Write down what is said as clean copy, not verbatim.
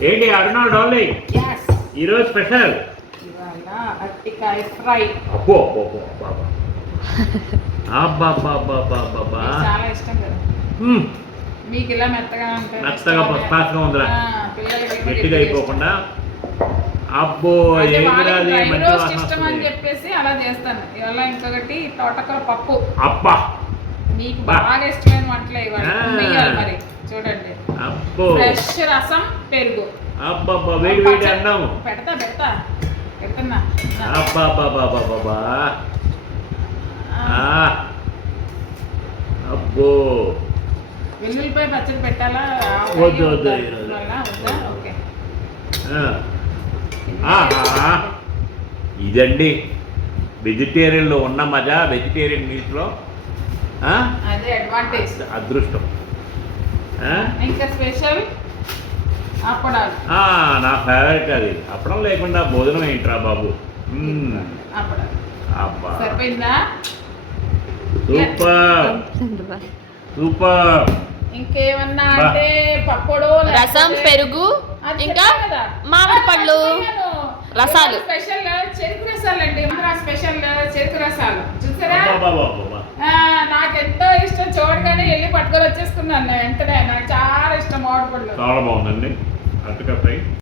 ఏంటి అరుణ darling Yes. ఈరోజు special ఇవాళ అరటికాయ ఫ్రై. అబ్బో అబ్బో అబ్బో అబ్బా అబ్బా అబ్బా అబ్బా అబ్బా అబ్బా మీకు చాలా ఇష్టం కదా. మీకు ఇలా మెత్తగా ఉంటుంది. మెత్తగా పసుపాసుగా ఉందిరా పిల్లలకి గట్టిగా అయిపోకుండా. అబ్బో అంటే ఏంటిరా వాళ్ళకి అది డ్రై మంచి రోస్ట్ వాసన ఇష్టం అని వస్తుంది. చెప్పేసి అలా చేస్తాను. ఇవాళ ఇంకొకటి తోటకూర పప్పు. అబ్బా మీకు బా. బాగా ఇష్టమైన వంటలే ఇవాళ. ఆ. ఉమ్మేయాలి మరి చూడండి. అబ్బో ఫ్రెష్ రసం పెరుగు. అబ్బబ్బా వేడి వేడి అన్నాము. పెడుతున్నా. అబ్బా అబ్బా అబ్బా అబ్బా అబ్బా అబ్బో వెల్లుల్లిపాయ పచ్చడి పెట్టాలా? వద్దు, వద్దు, వద్దా? ఓకే. ఆహా ఇదండి వెజిటేరియన్లో ఉన్న మజా. వెజిటేరియన్ మీల్స్లో అదే అడ్వాంటేజ్. అదృష్టం. ఇంకా స్పెషల్ అప్పడాలు. నా ఫేవరెట్ అది. అప్పడం లేకుండా భోజనం ఏంట్రా బాబు. అప్పడాలు అబ్బా సరిపోయిందా? Super super. ఇంకేమన్నా అంటే పప్పుడు, రసం, పెరుగు, ఇంకా మామిడి పళ్ళు, రసాలు. స్పెషల్ చెరుకు రసాలు అండి. స్పెషల్ చెరుకు రసాలు చూసారా? నాకు ఎంతో ఇష్టం. చూడగానే వెళ్ళి పట్టుకొని వచ్చేసుకున్నాను వెంటనే. నాకు చాలా ఇష్టం మామిడి పళ్ళు. చాలా బాగుందండి అరటికాయ ఫ్రై.